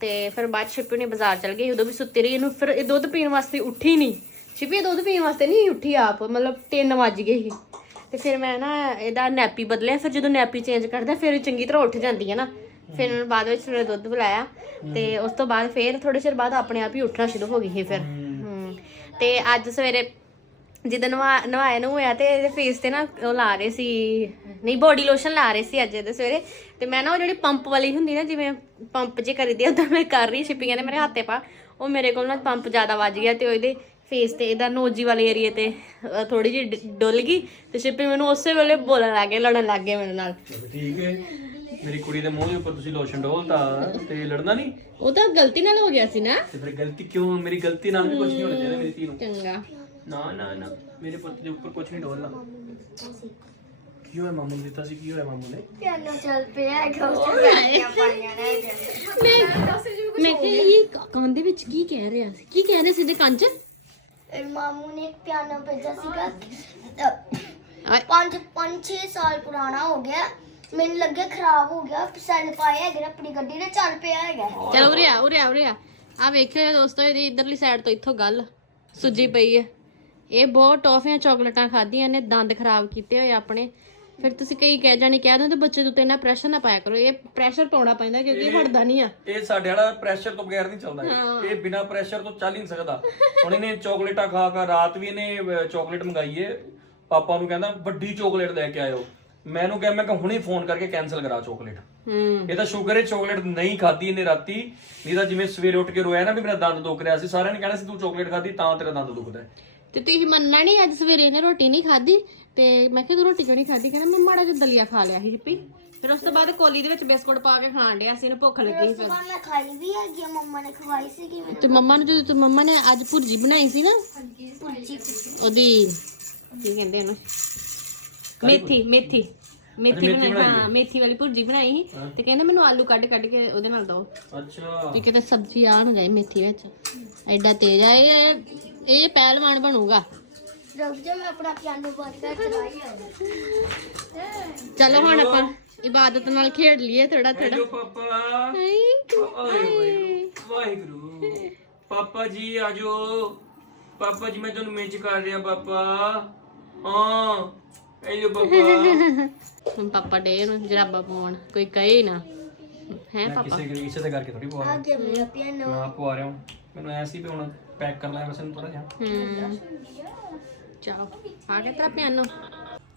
ਤੇ ਫਿਰ ਬਾਅਦ 'ਚ ਸ਼ਿਪੀ ਨੇ ਬਾਜ਼ਾਰ ਚਲ ਗਈ, ਉਦੋਂ ਵੀ ਸੁੱਤੀ ਰਹੀ, ਇਹਨੂੰ ਫਿਰ ਇਹ ਦੁੱਧ ਪੀਣ ਵਾਸਤੇ ਉੱਠੀ ਨਹੀਂ ਸ਼ਿਪੀ ਇਹ ਦੁੱਧ ਪੀਣ ਵਾਸਤੇ ਨਹੀਂ ਉੱਠੀ ਆਪ, ਮਤਲਬ 3 ਵੱਜ ਗਏ ਸੀ। ਤੇ ਫਿਰ ਮੈਂ ਨਾ ਇਹਦਾ ਨੈਪੀ ਬਦਲਿਆ ਫਿਰ ਜਦੋਂ ਨੈਪੀ ਚੇਂਜ ਕਰਦਾ ਫਿਰ ਇਹ ਚੰਗੀ ਤਰ੍ਹਾਂ ਉੱਠ ਜਾਂਦੀ ਹੈ ਨਾ। ਫਿਰ ਇਹਨੂੰ ਬਾਅਦ ਵਿੱਚ ਥੋੜਾ ਦੁੱਧ ਪਿਲਾਇਆ ਤੇ ਉਸ ਤੋਂ ਬਾਅਦ ਫਿਰ ਥੋੜੇ ਚਿਰ ਬਾਅਦ ਆਪਣੇ ਆਪ ਹੀ ਉੱਠਣਾ ਸ਼ੁਰੂ ਹੋ ਗਈ ਸੀ ਫਿਰ। ਹੂੰ। ਤੇ ਅੱਜ ਸਵੇਰੇ ਜਦੋਂ ਨਵਾ ਨਵਾਇਆ ਨੂੰ ਹੋਇਆ ਤੇ ਇਹਦੇ ਫੇਸ ਤੇ ਨਾ ਉਹ ਲਾ ਰਹੇ ਸੀ ਨਹੀਂ ਬੋਡੀ ਲੋਸ਼ਨ ਲਾ ਰਹੇ ਸੀ ਅੱਜ ਇਹਦੇ ਸਵੇਰੇ। ਤੇ ਮੈਂ ਨਾ ਉਹ ਜਿਹੜੀ ਪੰਪ ਵਾਲੀ ਹੁੰਦੀ ਨਾ ਜਿਵੇਂ ਪੰਪ ਜੇ ਕਰੀਦੀ ਉਦਾਂ ਮੈਂ ਕਰ ਰਹੀ ਸ਼ਿਪੀ ਕਹਿੰਦੇ ਮੇਰੇ ਹੱਥੇ ਪਾ। ਉਹ ਮੇਰੇ ਕੋਲ ਨਾ ਪੰਪ ਜ਼ਿਆਦਾ ਵੱਜ ਗਿਆ ਤੇ ਉਹਦੇ ਫੇਸ ਤੇ ਇਹਦਾ ਨੋਜੀ ਵਾਲੇ ਏਰੀਏ ਤੇ ਥੋੜੀ ਜਿਹੀ ਡੁੱਲ ਗਈ ਤੇ ਸ਼ਿਪੀ ਮੈਨੂੰ ਉਸੇ ਵੇਲੇ ਬੋਲਣ ਲੱਗ ਗਏ ਲੜਨ ਲੱਗ ਗਏ ਮੇਰੇ ਨਾਲ। ਠੀਕ ਹੈ। ਮੇਰੀ ਕੁੜੀ ਦੇ ਮੂੰਹ ਦੇ ਉੱਪਰ ਤੁਸੀਂ ਲੋਸ਼ਨ ਡੋਲਤਾ ਤੇ ਲੜਨਾ ਨਹੀਂ? ਉਹ ਤਾਂ ਗਲਤੀ ਨਾਲ ਹੋ ਗਿਆ ਸੀ ਨਾ। ਤੇ ਫਿਰ ਗਲਤੀ ਕਿਉਂ? ਮੇਰੀ ਗਲਤੀ ਨਾਲ ਵੀ ਕੁਝ ਨਹੀਂ ਹੋਣਾ ਚਾਹੀਦਾ ਮੇਰੀ ਧੀ ਨੂੰ। ਚੰਗਾ। ਨਾ ਨਾ ਨਾ। ਮੇਰੇ ਪੁੱਤ ਦੇ ਉੱਪਰ ਕੁਝ ਨਹੀਂ ਡੋਲਣਾ। ਕੀ ਹੋਇਆ ਮਾਮੂ ਨੇ ਦਿੱਤਾ ਸੀ? ਕੀ ਹੋਇਆ ਮਾਮੂ ਨੇ? ਪਿਆਨੋ ਚੱਲ ਪਿਆ ਤੇ ਬੈਠੀਆਂ ਪਾਈਆਂ ਨੇ। ਹੈਗੀਆਂ। ਮੈਂ ਮੈਂ ਕਿਹਾ ਇਹ ਕ- ਕੰਨ ਦੇ ਵਿੱਚ ਕੀ ਕਹਿ ਰਿਹਾ ਸੀ? ਕੀ ਕਹਿ ਰਹੇ ਸੀ ਦੇ ਕੰਨ 'ਚ? ਮਾਮੂ ਨੇ ਇੱਕ ਪਿਆਨੋ ਭੇਜਿਆ ਸੀਗਾ। ਆਏ। 5 5 6 ਸਾਲ ਪੁਰਾਣਾ ਹੋ ਗਿਆ। ਮੈਨੂੰ ਲੱਗਿਆ ਖਰਾਬ ਹੋ ਗਿਆ। ਸੈੱਲ ਪਾਇਆ ਹੈਗਾ ਨਾ ਆਪਣੀ ਗੱਡੀ ਦੇ ਚੱਲ ਪਿਆ ਹੈਗਾ। ਚਲ ਉਰੇ ਆ ਉਰੇ ਆ ਉਰੇ ਆ। ਆ ਵੇਖਿਓ ਦੋਸਤੋ ਇਹਦੀ ਇਧਰਲੀ ਸਾਈਡ ਤੋਂ ਇੱਥੋਂ ਗੱਲ ਸੁੱਜੀ ਪਈ ਹੈ। ਇਹ ਬਹੁਤ ਟੌਫੀਆਂ ਚਾਕਲੇਟਾਂ ਖਾਧੀਆਂ ਨੇ ਦੰਦ ਖਰਾਬ ਕੀਤੇ ਹੋਏ ਆਪਣੇ। ਫਿਰ ਤੁਸੀਂ ਕਈ ਕਹਿ ਜਾਣੀ ਕਹਿ ਦਿੰਦੇ ਬੱਚੇ ਦੇ ਉੱਤੇ ਇੰਨਾ ਪ੍ਰੈਸ਼ਰ ਨਾ ਪਾਇਆ ਕਰੋ। ਇਹ ਪ੍ਰੈਸ਼ਰ ਪਾਉਣਾ ਪੈਂਦਾ ਕਿਉਂਕਿ ਇਹ ਹਟਦਾ ਨਹੀਂ ਆ। ਇਹ ਸਾਡੇ ਵਾਲਾ ਪ੍ਰੈਸ਼ਰ ਤੋਂ ਬਗੈਰ ਨਹੀਂ ਚੱਲਦਾ ਇਹ। ਇਹ ਬਿਨਾ ਪ੍ਰੈਸ਼ਰ ਤੋਂ ਚੱਲ ਹੀ ਨਹੀਂ ਸਕਦਾ। ਹੁਣ ਇਹਨੇ ਚਾਕਲੇਟਾਂ ਖਾ ਖਾ ਰਾਤ ਵੀ ਇਹਨੇ ਚਾਕਲੇਟ ਮੰਗਾਈ ਏ ਪਾਪਾ ਨੂੰ ਕਹਿੰਦਾ ਵੱਡੀ ਚਾਕਲੇਟ ਲੈ ਕੇ ਆਇਓ। ਮੈਨੂੰ ਕਿਹਾ ਮੈਂ ਕਿ ਹੁਣੇ ਫੋਨ ਕਰਕੇ ਕੈਨਸਲ ਕਰਾ ਚਾਕਲੇਟ। ਹੂੰ। ਇਹ ਤਾਂ ਸ਼ੂਗਰ ਹੈ ਚਾਕਲੇਟ ਨਹੀਂ ਖਾਧੀ ਇਹਨੇ ਰਾਤੀ। ਨਹੀਂ ਤਾਂ ਜਿਵੇਂ ਸਵੇਰੇ ਉੱਠ ਕੇ ਰੋਇਆ ਨਾ ਵੀ ਮੇਰਾ ਦੰਦ ਦੁਖ ਰਿਹਾ ਸੀ ਸਾਰਿਆਂ ਨੇ ਕਹਿਣਾ ਸੀ ਤੂੰ ਚਾਕਲੇਟ ਖਾਧੀ ਤਾਂ ਤੇਰਾ ਦੰਦ ਦੁਖਦਾ ਹੈ। ਤੇ ਤੁਸੀਂ ਮੰਨਣਾ ਨਹੀਂ ਅੱਜ ਸਵੇਰੇ ਇਹਨੇ ਰੋਟੀ ਨਹੀਂ ਖਾਧੀ ਤੇ ਮੈਂ ਕਿਹਾ ਤੂੰ ਰੋਟੀ ਕਿਉਂ ਨਹੀਂ ਖਾਧੀ? ਕਹਿੰਦਾ ਮੈਂ ਮਾੜਾ ਜਿਹਾ ਦਲੀਆ ਖਾ ਲਿਆ ਸੀ ਜਿੱਪੀ ਫਿਰ ਉਸ ਤੋਂ ਬਾਅਦ ਕੋਲੀ ਦੇ ਵਿੱਚ ਬਿਸਕੁਟ ਪਾ ਕੇ ਖਾਣ ਡਿਆ ਸੀ ਇਹਨੂੰ ਭੁੱਖ ਲੱਗੀ ਸੀ। ਮੈਂ ਖਾਈ ਵੀ ਹੈਗੀ ਆ, ਮੰਮਾ ਨੇ ਖਵਾਈ ਸੀਗੀ ਮੈਨੂੰ। ਤੇ ਮੰਮਾ ਨੂੰ ਜਦੋਂ ਤੇ ਮੰਮਾ ਨੇ ਅੱਜ ਭੁਰਜੀ ਬਣਾਈ ਸੀ ਨਾ? ਪੁਰਜੀ ਉਹਦੀ ਕੀ ਕਹਿੰਦੇ ਉਹਨੂੰ? ਮੇਥੀ ਮੇਥੀ। ਮੇਥੀ ਬਣਾਈ ਹਾਂ ਮੇਥੀ ਵਾਲੀ ਭੁਰਜੀ ਬਣਾਈ ਸੀ ਤੇ ਕਹਿੰਦੇ ਮੈਨੂੰ ਆਲੂ ਕੱਢ ਕੱਢ ਕੇ ਉਹਦੇ ਨਾਲ ਦੋ। ਅੱਛਾ। ਕਿ ਕਿਤੇ ਸਬਜ਼ੀ ਆ ਨਾ ਜਾਏ ਮੇਥੀ ਵਿੱਚ। ਐਡਾ ਤੇਜ਼ ਆ। ਇਹ ਇਹ ਪਹਿਲਵਾਨ ਬਣੂਗਾ। ਰੁਕ ਜਾ ਮੈਂ ਆਪਣਾ ਪਿਆਨੋ ਬੰਦ ਕਰ ਚਲਾਈ ਆ। ਚਲੋ ਹੁਣ ਆਪਾਂ ਇਬਾਦਤ ਨਾਲ ਖੇਡ ਲਈਏ ਥੋੜਾ ਥੋੜਾ ਹੈਲੋ ਪਾਪਾ। ਆਏ ਵਾਹਿਗੁਰੂ। ਪਾਪਾ ਜੀ ਆਜੋ। ਪਾਪਾ ਜੀ ਮੈਂ ਤੁਹਾਨੂੰ ਮਿਸ ਕਰ ਰਿਹਾ ਪਾਪਾ। ਹਾਂ ਹੈਲੋ ਪਾਪਾ। ਹੁਣ ਪਾਪਾ ਡੇ ਨੂੰ ਜਰਾਬਾ ਪਾਉਣ। ਕੋਈ ਕਹੇ ਨਾ। ਹੈ ਪਾਪਾ ਕਿਸੇ ਕਿਸੇ ਦੇ ਕਰਕੇ ਥੋੜੀ ਪਵਾ ਆ ਗਿਆ ਮੇਰਾ ਪਿਆਨੋ ਮੈਂ ਆਪ ਪਵਾ ਰਿਹਾ ਹਾਂ ਮੈਨੂੰ ਐ ਸੀ ਕਰ ਲਿਆ ਵੈਸੇ ਥੋੜਾ ਜਿਹਾ। ਹੂੰ। ਚਲੋ ਆ ਗਿਆ ਤੇਰਾ ਪਿਆਨੋ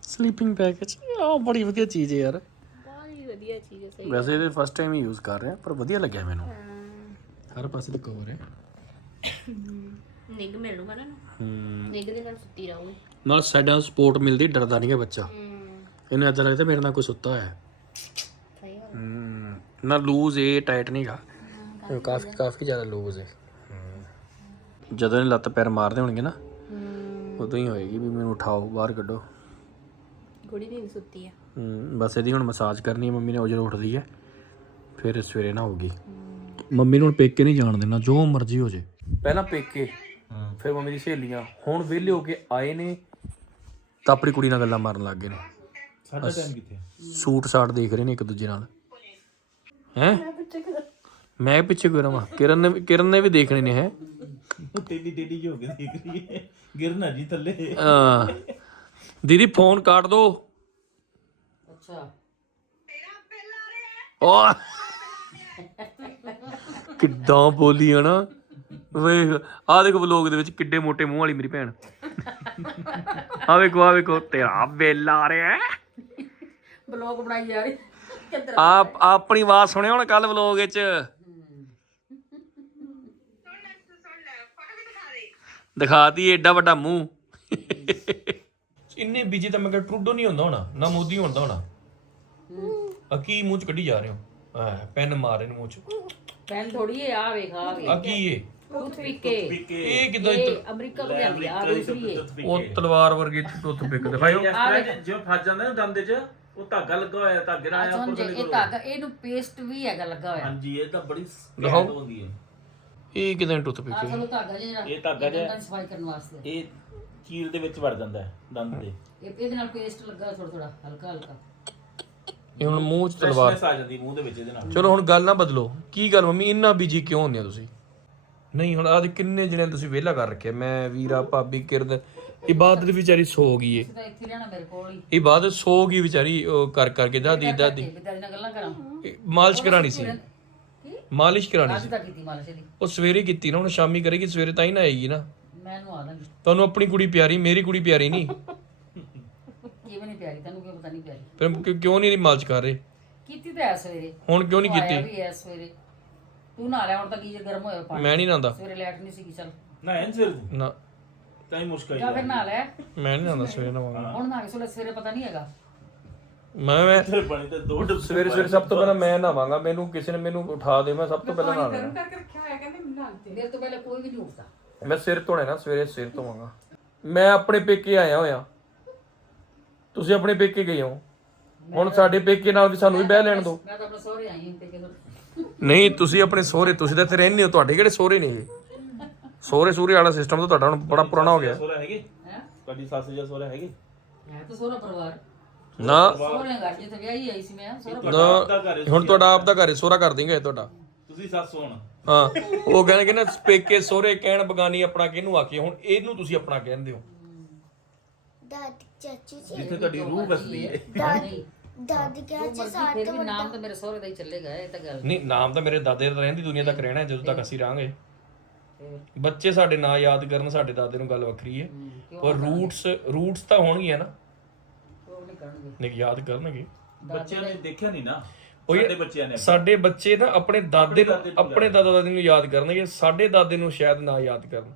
ਸਲੀਪਿੰਗ ਪੈਕੇਜ ਆ ਬੜੀ ਵਧੀਆ ਚੀਜ਼ ਹੈ ਯਾਰ। ਬਹੁਤ ਵਧੀਆ ਚੀਜ਼ ਹੈ ਸਹੀ। ਵੈਸੇ ਇਹਦੇ ਫਸਟ ਟਾਈਮ ਹੀ ਯੂਜ਼ ਕਰ ਰਿਹਾ ਪਰ ਵਧੀਆ ਲੱਗਿਆ ਮੈਨੂੰ। ਹਰ ਪਾਸੇ ਤੇ ਕਵਰ ਹੈ। ਨਿੱਗ ਮਿਲੂਗਾ ਨਾ ਹੂੰ। ਨਿੱਗ ਦੇ ਨਾਲ ਸੁੱਤੀ ਰਹੂਗੀ। ਨਾਲ ਸਾਡਾ ਸਪੋਰਟ ਮਿਲਦੀ ਡਰਦਾ ਨਹੀਂ ਹੈ ਬੱਚਾ। ਇਹਨੂੰ ਏਦਾਂ ਲੱਗਦਾ ਮੇਰੇ ਨਾਲ ਕੋਈ ਸੁੱਤਾ ਹੋਇਆ। ਹੈ ਸਹੀ ਗੱਲ ਹੂੰ। ਨਾ ਲੂਜ਼ ਇਹ ਟਾਈਟ ਨਹੀਂਗਾ ਕਾਫੀ ਕਾਫੀ ਜ਼ਿਆਦਾ। ਲੂਜ਼ ਹੈ। ਜਦੋਂ ਇਹ ਲੱਤ ਪੈਰ ਮਾਰਦੇ ਹੋਣਗੇ ਨਾ ਉਦੋਂ ਹੀ ਹੋਏਗੀ ਵੀ ਮੈਨੂੰ ਉਠਾਓ ਬਾਹਰ ਕੱਢੋ। ਕੁੜੀ ਨਹੀਂ ਸੁੱਤੀ ਆ। ਹੂੰ ਬਸ ਇਹਦੀ ਹੁਣ ਮਸਾਜ ਕਰਨੀ ਹੈ ਮੰਮੀ ਨੇ ਉਹ ਜਦੋਂ ਉੱਠਦੀ ਹੈ ਫਿਰ ਸਵੇਰੇ ਨਾ ਹੋਊਗੀ। ਮੰਮੀ ਨੂੰ ਹੁਣ ਪੇਕੇ ਨਹੀਂ ਜਾਣ ਦੇਣਾ ਜੋ ਮਰਜ਼ੀ ਹੋ ਜੇ। ਪਹਿਲਾਂ ਪੇਕੇ ਫਿਰ ਮੰਮੀ ਦੀ ਸਹੇਲੀਆਂ। ਹੁਣ ਵਿਹਲੇ ਹੋ ਕੇ ਆਏ ਨੇ ਤਾਂ ਆਪਣੀ ਕੁੜੀ ਨਾਲ ਗੱਲਾਂ ਮਾਰਨ ਲੱਗ ਗਏ ਨੇ। ਸਾਡਾ ਟਾਈਮ ਕਿੱਥੇ ਸੂਟ ਸਾਟ ਦੇਖ ਰਹੇ ਨੇ ਇੱਕ ਦੂਜੇ ਨਾਲ। ਹੈ? ਮੈਂ ਪਿੱਛੇ ਕਿਉਂ ਰਵਾਂ? ਕਿਰਨ ਨੇ ਕਿਰਨ ਨੇ ਵੀ ਦੇਖਣੇ ਨੇ ਹੈ? ਟੇਡੀ ਟੇਡੀ ਹੋ ਕੇ ਦੇਖ ਰਹੀ ਹੈ। ਗਿਰਨਾ ਜੀ ਥੱਲੇ। ਹਾਂ। ਦੀਦੀ ਫੋਨ ਕਾਟ ਦੋ। ਅੱਛਾ। ਓ ਕਿੱਦਾਂ ਬੋਲੀ ਆ ਨਾ। ਵੇਖ ਆ ਦੇਖੋ ਵਲੋਗ ਦੇ ਵਿੱਚ ਕਿੱਡੇ ਮੋਟੇ ਮੂੰਹ ਵਾਲੀ ਮੇਰੀ ਭੈਣ। ਆ ਵੇਖੋ ਆ ਵੇਖੋ ਤੇਰਾ ਬੇਲ ਆ ਰਿਹਾ ਬਲੌਗ ਬਣਾਈ ਜਾ ਰਹੀ। ਆਪ ਆਪਣੀ ਆਵਾਜ਼ ਸੁਣਿਆ ਹੁਣ ਕੱਲ ਵਲੋਗ ਵਿੱਚ? ਦਿਖਾਤੀ ਏਡਾ ਵੱਡਾ ਮੂੰਹ। ਇੰਨੇ ਬੀਜੀ ਤਾਂ ਮੈਂ ਕਿਹਾ ਟਰੂਡੋ ਨਹੀਂ ਹੁੰਦਾ ਹੋਣਾ ਨਾ ਮੋਦੀ ਹੁੰਦਾ ਹੋਣਾ। ਆ ਕੀ ਮੂੰਹ ਚ ਕੱਢੀ ਜਾ ਰਹੇ ਹੋ? ਆ ਪੈਨ ਮਾਰ ਰਹੇ ਨੇ ਮੂੰਹ ਚ। ਪੈਨ ਥੋੜੀ ਹੈ ਆ ਵੇਖ ਆ ਵੇਖ। ਆ ਕੀ ਏ ਟੂਥ ਪਿੱਕੇ ਇਹ ਕਿਦਾਂ ਇਹ ਅਮਰੀਕਾ ਤੋਂ ਲਿਆਂਦੀ ਆ ਦੂਸਰੀ ਹੈ ਉਹ ਤਲਵਾਰ ਵਰਗੀ ਟੁੱਥ ਪਿਕ ਦਿਖਾਇਓ ਜਿਵੇਂ ਫਸ ਜਾਂਦਾ ਨਾ ਦੰਦ 'ਚ ਉਹ ਧਾਗਾ ਲੱਗਾ ਹੋਇਆ ਧਾਗੇ ਨਾਲ ਆਇਆ ਇਹ ਧਾਗਾ ਇਹਨੂੰ ਪੇਸਟ ਵੀ ਹੈਗਾ ਲੱਗਾ ਹੋਇਆ। ਹਾਂਜੀ ਇਹ ਤਾਂ ਬੜੀ ਹੁੰਦੀ ਹੈ। ਇਹ ਕਿਦਾਂ ਟੁੱਥ ਪਿਕ ਆ ਧਾਗਾ ਜਿਹੜਾ ਇਹ ਧਾਗਾ ਜਿਹਾ- ਦੰਦਾਂ ਦੀ ਸਫ਼ਾਈ ਕਰਨ ਵਾਸਤੇ। ਇਹ ਚੀਰ ਦੇ ਵਿੱਚ ਵੜ ਜਾਂਦਾ ਹੈ ਦੰਦ ਦੇ। ਇਹ ਇਹਦੇ ਨਾਲ ਪੇਸਟ ਲੱਗਾ ਥੋੜਾ ਥੋੜਾ ਹਲਕਾ ਹਲਕਾ। ਇਹ ਹੁਣ ਮੂੰਹ 'ਚ ਤਲਵਾਰ ਫਰੈਸ਼ਨੈਸ ਆ ਜਾਂਦੀ ਮੂੰਹ ਦੇ ਵਿੱਚ ਇਹਦੇ ਨਾਲ। ਚਲੋ ਹੁਣ ਗੱਲ ਨਾ ਬਦਲੋ। ਕੀ ਗੱਲ ਮੰਮੀ ਇੰਨਾ ਬੀਜੀ ਕਿਉਂ ਹੁੰਦੇ ਆ ਤੁਸੀਂ? ਨਹੀਂ ਹੁਣ ਆਹ ਕਿੰਨੇ ਜਣੇ ਤੁਸੀਂ ਵਿਹਲਾ ਕਰ ਰੱਖਿਆ। ਮੈਂ ਵੀਰਾ ਭਾਬੀ ਕਿਰਦ ਇਬਾਦਤ ਵਿਚਾਰੀ ਸੋ ਗਈ ਏ। ਤਾਂ ਇੱਥੇ ਰਹਿਣਾ ਮੇਰੇ ਕੋਲ ਹੀ। ਇਬਾਦਤ ਸੋ ਗਈ ਵਿਚਾਰੀ ਉਹ ਕਰ ਕਰਕੇ ਦਾਦੀ ਦਾਦੀ। ਤੇ ਨਾਲ ਗੱਲਾਂ ਕਰਾਂ। ਇਹ ਮਾਲਿਸ਼ ਕਰਾਣੀ ਸੀ। ਮਾਲਿਸ਼ ਕਰਾਣੀ ਅੱਜ ਸੀ। ਤੱਕ ਕੀਤੀ ਮਾਲਸ਼ ਦੀ ਉਹ ਸਵੇਰੇ ਕੀਤੀ ਨਾ ਹੁਣ ਸ਼ਾਮੀ ਕਰੇਗੀ ਸਵੇਰੇ ਤਾਂ ਹੀ ਨਾ ਆਏਗੀ ਨਾ। ਮੈਨੂੰ ਆ ਦਾਂਗੀ ਤੁਹਾਨੂੰ ਆਪਣੀ ਕੁੜੀ ਪਿਆਰੀ ਮੇਰੀ ਕੁੜੀ ਪਿਆਰੀ ਨਹੀਂ। ਕਿਵੇਂ ਨਹੀਂ ਪਿਆਰੀ? ਤੈਨੂੰ ਕਿਉਂ ਪਤਾ ਨਹੀਂ ਪਿਆਰੀ? ਫਿਰ ਕਿਉਂ ਨਹੀਂ ਮਾਲਿਸ਼ ਕਰ ਰਹੇ? ਕੀਤੀ ਤਾਂ ਐ ਸਵੇਰੇ। ਹੁਣ ਕਿਉਂ ਨਹੀਂ ਉਹ ਆਇਆ ਕੀਤੀ? ਵੀ ਐ ਸਵੇਰੇ। ਤੂੰ ਨਾ ਲਿਆ ਹੁਣ ਤਾਂ ਗੀਜ਼ਰ ਗਰਮ ਹੋਇਆ ਪਾਣੀ। ਮੈਂ ਨਹੀਂ ਨਾਂਦਾ ਸਵੇਰੇ ਲੈਟ ਨਹੀਂ ਸੀਗੀ ਚੱਲ। ਨਾ ਐਨ ਸਿਰ ਨਾ। ਤਾਂ ਹੀ ਮੁਸ਼ਕਲ ਜਾ ਫਿਰ ਨਾ ਲੈ। ਮੈਂ ਨਹੀਂ ਨਾਂਦਾ ਸਵੇਰੇ ਨਹਾਵਾਂਗਾ ਹੁਣ ਨਾ ਸਵੇਰੇ ਸਵੇਰੇ ਪਤਾ ਨਹੀਂ ਹੈਗਾ। ਮੈਂ ਮੈਂ ਫਿਰ ਬਣੀ ਤੇ ਦੋ ਡੱਬੇ ਸਵੇਰੇ ਸਵੇਰੇ ਸਭ ਤੋਂ ਪਹਿਲਾਂ ਮੈਂ ਨਹਾਵਾਂਗਾ ਮੈਨੂੰ ਕਿਸੇ ਨੇ ਮੈਨੂੰ ਉਠਾ ਦੇ ਮੈਂ ਸਭ ਤੋਂ ਪਹਿਲਾਂ ਪਾਣੀ ਨਹਾਵਾਂਗਾ ਗਰਮ ਕਰਕੇ ਰੱਖਿਆ ਹੋਇਆ ਕਹਿੰਦੇ ਮਿਲਾ ਤੇ ਮੇਰੇ ਤੋਂ ਪਹਿਲੇ ਕੋਈ ਵੀ ਨਹੀਂ ਉੱਠਦਾ। ਮੈਂ ਸਿਰ ਧੋਣੇ ਨਾ ਸਵੇਰੇ ਸਿਰ ਧੋਵਾਂਗਾ। ਮੈਂ ਆਪਣੇ ਪੇਕੇ ਆਇਆ ਹੋਇਆ। ਤੁਸੀਂ ਆਪਣੇ ਪੇਕੇ ਗਏ ਹੋ। ਹੁਣ ਸਾਡੇ ਪੇਕੇ ਨਾਲ ਵੀ ਸਾਨੂੰ ਵੀ ਬਹਿ ਲੈਣ ਦਿਓ ਮੈਂ ਤਾਂ ਆਪਣੇ ਸਹੁਰੇ ਆਈ ਹਾਂ ਤੇ। ਕਿਦੋਂ ਨਹੀਂ ਤੁਸੀਂ ਆਪਣੇ ਸਹੁਰੇ ਤੁਸੀਂ ਤਾਂ ਇੱਥੇ ਰਹਿੰਦੇ ਹੋ। ਤੁਹਾਡੇ ਕਿਹੜੇ ਸਹੁਰੇ ਨੇ ਇਹ? ਸਹੁਰੇ ਸੂਰੇ ਵਾਲਾ ਸਿਸਟਮ ਤਾਂ ਤੁਹਾਡਾ ਹੁਣ ਬੜਾ ਪੁਰਾਣਾ ਹੋ ਗਿਆ। ਸੋਹਰਾ ਹੈਗੇ? ਹੈ? ਤੁਹਾਡੀ ਸੱਸ ਜਾਂ ਸੋਹਰਾ ਹੈਗੇ? ਹੈ ਤਾਂ ਸਹੁਰਾ ਪਰਿਵਾਰ। ਨਾ। ਸਹੁਰੇ ਘਰ ਜਿੱਥੇ ਵਿਆਹੀ ਆਈ ਸੀ ਮੈਂ ਸਹੁਰਾ ਤੁਹਾਡਾ ਆਪਦਾ ਘਰ ਹੈ, ਹੁਣ ਤੁਹਾਡਾ ਆਪ ਦਾ ਘਰ ਹੈ ਸਹੁਰਾ ਕਰ ਦੇਂਗੇ ਤੁਹਾਡਾ? ਤੁਸੀਂ ਸੱਸ ਹੋਣ। ਹਾਂ ਉਹ ਕਹਿੰਦੇ ਕਿ ਨਾ ਪੇਕੇ ਸਹੁਰੇ ਕਹਿਣ ਬਗਾਨੀ ਆਪਣਾ ਕਿਹਨੂੰ ਆਖੀਏ? ਹੁਣ ਇਹਨੂੰ ਤੁਸੀਂ ਆਪਣਾ ਕਹਿੰਦੇ ਹੋ। ਦਾਦੀ ਚਾਚੂ ਜੀ। ਜਿੱਥੇ ਤੁਹਾਡੀ ਰੂਹ ਵਸਦੀ ਹੈ। ਨਹੀਂ ਦਾਦੀ ਕਹਿੰਦੇ ਸਾਰ ਫਿਰ ਵੀ ਨਾਮ ਤਾਂ ਮੇਰੇ ਸਹੁਰੇ ਦਾ ਹੀ ਚੱਲੇਗਾ ਇਹ ਤਾਂ ਗੱਲ ਨਹੀਂ ਨਾਮ ਤਾਂ ਮੇਰੇ ਦਾਦੇ ਦਾ ਰਹਿੰਦੀ ਦੁਨੀਆ ਤੱਕ ਰਹਿਣਾ ਹੈ ਜਦੋਂ ਤੱਕ ਅਸੀਂ ਰਹਾਂਗੇ। ਬੱਚੇ ਸਾਡੇ ਨਾਂ ਯਾਦ ਕਰਨ ਸਾਡੇ ਦਾਦੇ ਨੂੰ ਗੱਲ ਵੱਖਰੀ ਹੈ। ਪਰ ਰੂਟਸ ਰੂਟਸ ਤਾਂ ਹੋਣਗੀਆਂ ਨਾ। ਕਰਨਗੇ। ਨਹੀਂ ਯਾਦ ਕਰਨਗੇ। ਬੱਚਿਆਂ ਨੇ ਦੇਖਿਆ ਨਹੀਂ ਨਾ? ਉਹੀ- ਸਾਡੇ ਬੱਚਿਆਂ ਨੇ। ਸਾਡੇ ਬੱਚੇ ਨਾ ਆਪਣੇ ਦਾਦੇ ਨੂੰ ਆਪਣੇ ਦਾਦਾ ਦਾਦੀ ਨੂੰ ਯਾਦ ਕਰਨਗੇ ਸਾਡੇ ਦਾਦੇ ਨੂੰ ਸ਼ਾਇਦ ਨਾ ਯਾਦ ਕਰਨ।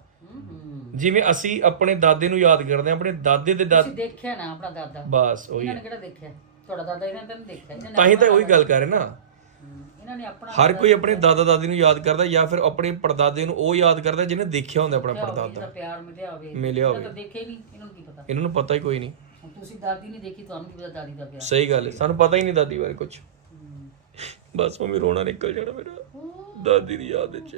ਜਿਵੇਂ ਅਸੀਂ ਆਪਣੇ ਦਾਦੇ ਨੂੰ ਯਾਦ ਕਰਦੇ ਹਾਂ ਆਪਣੇ ਦਾਦੇ ਦੇ ਦਾਦ ਤੁਸੀਂ ਦੇਖਿਆ ਨਾ ਆਪਣਾ ਦਾਦਾ? ਬਸ ਉਹੀ ਇਹਨਾਂ ਨੇ ਕਿਹੜਾ ਦੇਖਿਆ? ਤੁਹਾਡਾ ਦਾਦਾ ਇਹਨਾਂ ਨੇ ਦੇਖਿਆ। ਨੇ ਤਾਂ ਹੀ ਤਾਂ ਉਹੀ ਗੱਲ ਕਰ ਰਹੇ ਨਾ। ਇਹਨਾਂ ਨੇ ਆਪਣਾ ਹਰ ਕੋਈ ਆਪਣੇ ਦਾਦਾ ਦਾਦੀ ਨੂੰ ਯਾਦ ਕਰਦਾ ਜਾਂ ਫਿਰ ਆਪਣੇ ਪੜਦਾਦੇ ਨੂੰ ਉਹ ਯਾਦ ਕਰਦਾ ਜਿਹਨੇ ਦੇਖਿਆ ਹੁੰਦਾ ਆਪਣਾ ਪਿਆਰ ਮਿਲਿਆ ਹੋਵੇ। ਮਿਲਿਆ ਇਹਨਾਂ ਹੋਵੇ। ਤਾਂ ਦੇਖਿਆ ਹੀ ਨਹੀਂ ਇਹਨਾਂ ਨੂੰ ਕੀ ਪਤਾ? ਇਹਨਾਂ ਨੂੰ ਪਤਾ ਹੀ ਕੋਈ ਨਹੀਂ। ਤੁਸੀਂ ਦਾਦੀ ਨਹੀਂ ਦੇਖੀ ਤੁਹਾਨੂੰ ਕੀ ਪਤਾ ਦਾਦੀ ਦਾ ਪਿਆਰ ਸਹੀ ਗੱਲ ਹੈ ਸਾਨੂੰ ਪਤਾ ਹੀ ਨਹੀਂ ਦਾਦੀ ਬਾਰੇ ਕੁਝ ਬਸ ਮੰਮੀ ਰੋਣਾ ਨਿਕਲ ਜਾਣਾ ਮੇਰਾ ਦਾਦੀ ਦੀ ਯਾਦ ਵਿੱਚ।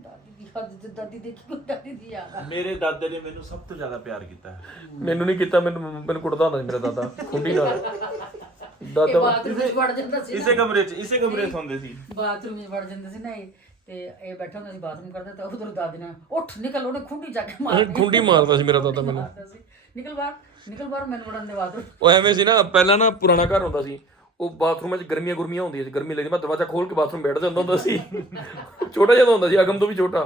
ਦਾਦੀ ਦੀ ਯਾਦ ਤੇ ਦਾਦੀ ਦੇਖੀ ਕੋਈ ਦਾਦੀ ਦੀ ਯਾਦ? ਆ ਮੇਰੇ ਦਾਦੇ ਨੇ ਮੈਨੂੰ ਸਭ ਤੋਂ ਜ਼ਿਆਦਾ ਪਿਆਰ ਕੀਤਾ। ਹੈ। ਮੈਨੂੰ ਨਹੀਂ ਕੀਤਾ ਮੈਨੂੰ ਮੈਨੂੰ ਕੁੱਟਦਾ ਹੁੰਦਾ ਸੀ ਮੇਰਾ ਦਾਦਾ ਖੁੰਡੀ ਨਾਲ। ਇਹ ਦਾਦਾ ਬਾਥਰੂਮ ਵਿੱਚ ਵੜ ਜਾਂਦਾ ਸੀ ਇਸੇ ਕਮਰੇ 'ਚ ਇਸੇ ਕਮਰੇ 'ਚ ਸੀ। ਬਾਥਰੂਮ ਵਿੱਚ ਵੜ ਜਾਂਦੇ ਸੀ ਨਾ ਇਹ ਤੇ ਇਹ ਬੈਠਾ ਹੁੰਦਾ ਸੀ ਬਾਥਰੂਮ ਕਰਦਾ ਤਾਂ ਉਧਰ ਦਾਦੀ ਨੇ ਉੱਠ ਨਿਕਲ ਉਹਨੇ ਖੁੰਡੀ ਜਾ ਕੇ ਮਾਰਨੀ ਖੁੰਡੀ ਮਾਰਦਾ ਸੀ ਮੇਰਾ ਦਾਦਾ ਮੈਨੂੰ। ਮਾਰਦਾ ਸੀ। ਨਿਕਲ ਬਾਹਰ ਨਿਕਲ ਬਾਹਰ ਮੈਨੂੰ ਵੜਨ ਦੇ ਬਾਥਰੂਮ ਉਹ ਐਵੇਂ ਸੀ ਨਾ ਪਹਿਲਾਂ ਨਾ ਪੁਰਾਣਾ ਘਰ ਹੁੰਦਾ ਸੀ। ਉਹ ਬਾਥਰੂਮ ਵਿੱਚ ਗਰਮੀਆਂ ਗੁਰਮੀਆਂ ਹੁੰਦੀਆਂ ਸੀ ਗਰਮੀ ਲੱਗਦੀ ਮੈਂ ਦਰਵਾਜ਼ਾ ਖੋਲ ਕੇ ਬਾਥਰੂਮ ਬੈਠ ਜਾਂਦਾ ਹੁੰਦਾ ਸੀ। ਛੋਟਾ ਜਿਹਾ ਹੁੰਦਾ ਸੀ ਅਗਮ ਤੋਂ ਵੀ ਛੋਟਾ।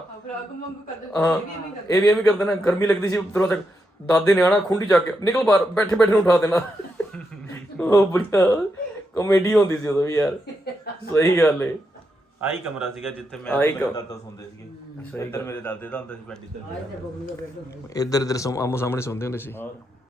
ਹਾਂ ਇਹ ਵੀ ਐਵੇਂ ਕਰਦੇ ਨਾ। ਗਰਮੀ ਲੱਗਦੀ ਸੀ ਦਰਵਾਜ਼ਾ ਦਾਦੇ ਨੇ ਆਣਾ ਖੁੰਡੀ ਚੱਕ ਕੇ ਨਿਕਲ ਬਾਹਰ ਬੈਠੇ ਬੈਠੇ ਨੂੰ ਉਠਾ ਦੇਣਾ। ਉਹ ਬੜੀਆ ਕਾਮੇਡੀ ਹੁੰਦੀ ਸੀ ਉਦੋਂ ਵੀ ਯਾਰ। ਸਹੀ ਗੱਲ ਏ। ਆਹੀ ਕਮਰਾ ਸੀਗਾ ਜਿੱਥੇ ਮੈਂ ਆਹੀ ਤੇ ਮੇਰੇ ਦਾਦਾ ਸੌਂਦੇ ਸੀਗੇ। ਇੱਧਰ ਮੇਰੇ ਦਾਦੇ ਦਾ ਹੁੰਦਾ ਸੀ ਬੈੱਡ ਇੱਧਰ ਮੇਰਾ। ਇੱਧਰ ਇੱਧਰ ਆਮੋ ਸਾਹਮਣੇ ਸੌਂਦੇ ਹੁੰਦੇ ਸੀ। ਹੋਰ